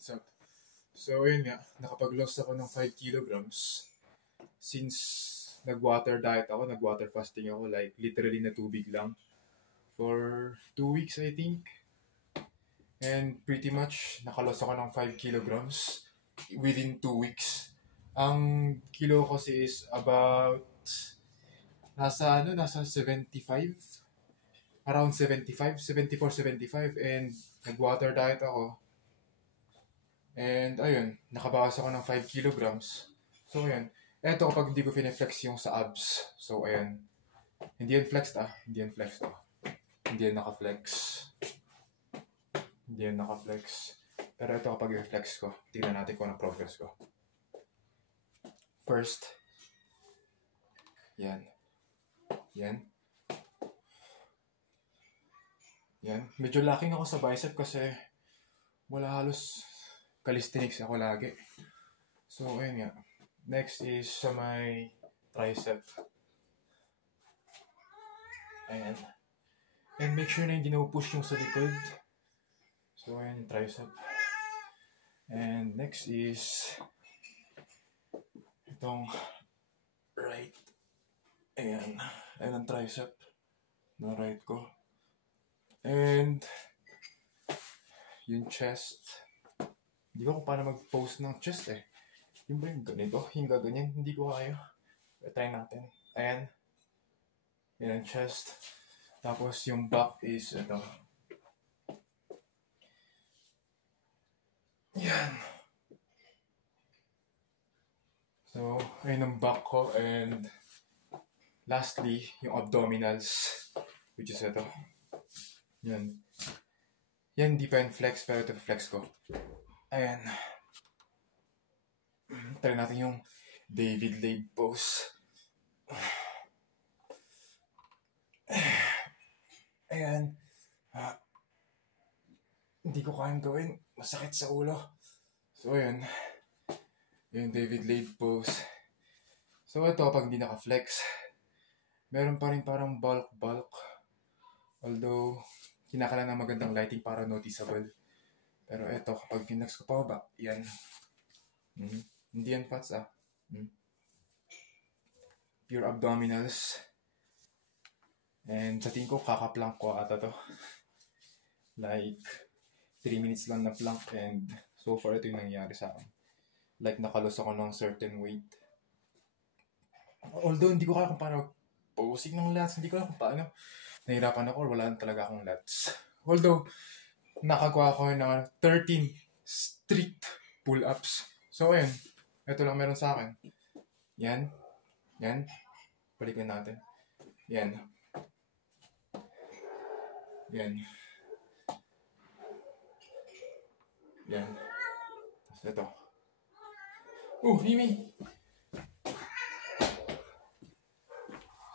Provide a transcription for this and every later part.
So, ayun nga, nakapag-loss ako ng 5 kilograms since nag-water diet ako, nag-water fasting ako, like literally na tubig lang for 2 weeks I think. And pretty much, nakaloss ako ng 5 kilograms within 2 weeks. Ang kilo ko kasi is about, nasa 75? Around 75, 74, 75. And nag-water diet ako. And ayun, nakabawas ako ng 5 kilograms. So ayun, eto kapag hindi ko fine-flex yung sa abs. So ayun, hindi yan flexed hindi yan flexed Hindi yan naka-flex. Hindi yan naka-flex. Pero ito kapag i-flex ko, tingnan natin kung anong progress ko. First, yan. Yan. Yan. Medyo lacking ako sa bicep kasi wala halos calisthenics ako lagi. So, ayun nga. Next is sa may tricep. Ayan. And make sure na hindi na-push yung sa likod. So, ayan yung tricep. And next is itong right. Ayan. Ayan ang tricep na right ko. And yung chest. Hindi ko kung paano mag-pose ng chest eh. Yung ba yung ganito? Yung gaganyan? Hindi ko kaya. Try natin. Ayan. Yan ang chest. Tapos yung back is ito. Yan. So, ayun ang back ko. And lastly, yung abdominals. Which is ito. Yan. Yan, di pa yung flex, pero ito flex ko. Ayan. Try natin yung David leg pose. Ayan. Hindi ko kayang gawin. Masakit sa ulo. So, ayan. Yung David leg pose. So, ito pag hindi naka-flex, meron pa rin parang bulk. Although, kinakailangan ng magandang lighting para noticeable. Pero ito, kapag flex ko pa ba, yan. Hindi yan fats Pure abdominals. And sa tingin ko, kakaplank ko ata to. Like, 3 minutes lang na plank and so far ito yung nangyari sa akin. Like, nakalos ako ng certain weight. Although, hindi ko kaya kung paano posing ng lats. Hindi ko alam kung paano. Nahirapan ako or wala talaga akong lats. Although, nakagawa ko ng 13 strict pull-ups. So, ayun. Ito lang meron sa akin. Yan. Yan. Balikan natin. Yan. Yan. Yan. Tapos ito. Mimi!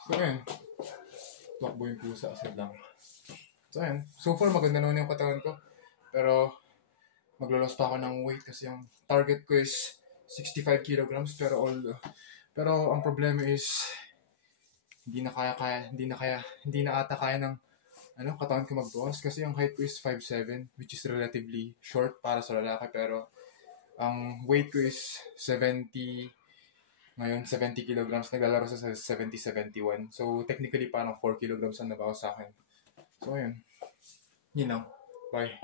So, ayun. Tumakbo yung pusa. Asad lang. So, ayun. So far, maganda naman yung katawan ko. Pero, maglo-loss pa ako ng weight kasi yung target ko is 65 kilograms. Pero ang problema is, hindi na ata kaya ng katawan ko magbawas. Kasi yung height ko is 5'7", which is relatively short para sa lalaki. Pero, ang weight ko is 70 kilograms. Naglalaro sa 70-71. So, technically, parang 4 kilograms ang nabawas sa akin. So, ayun. Bye.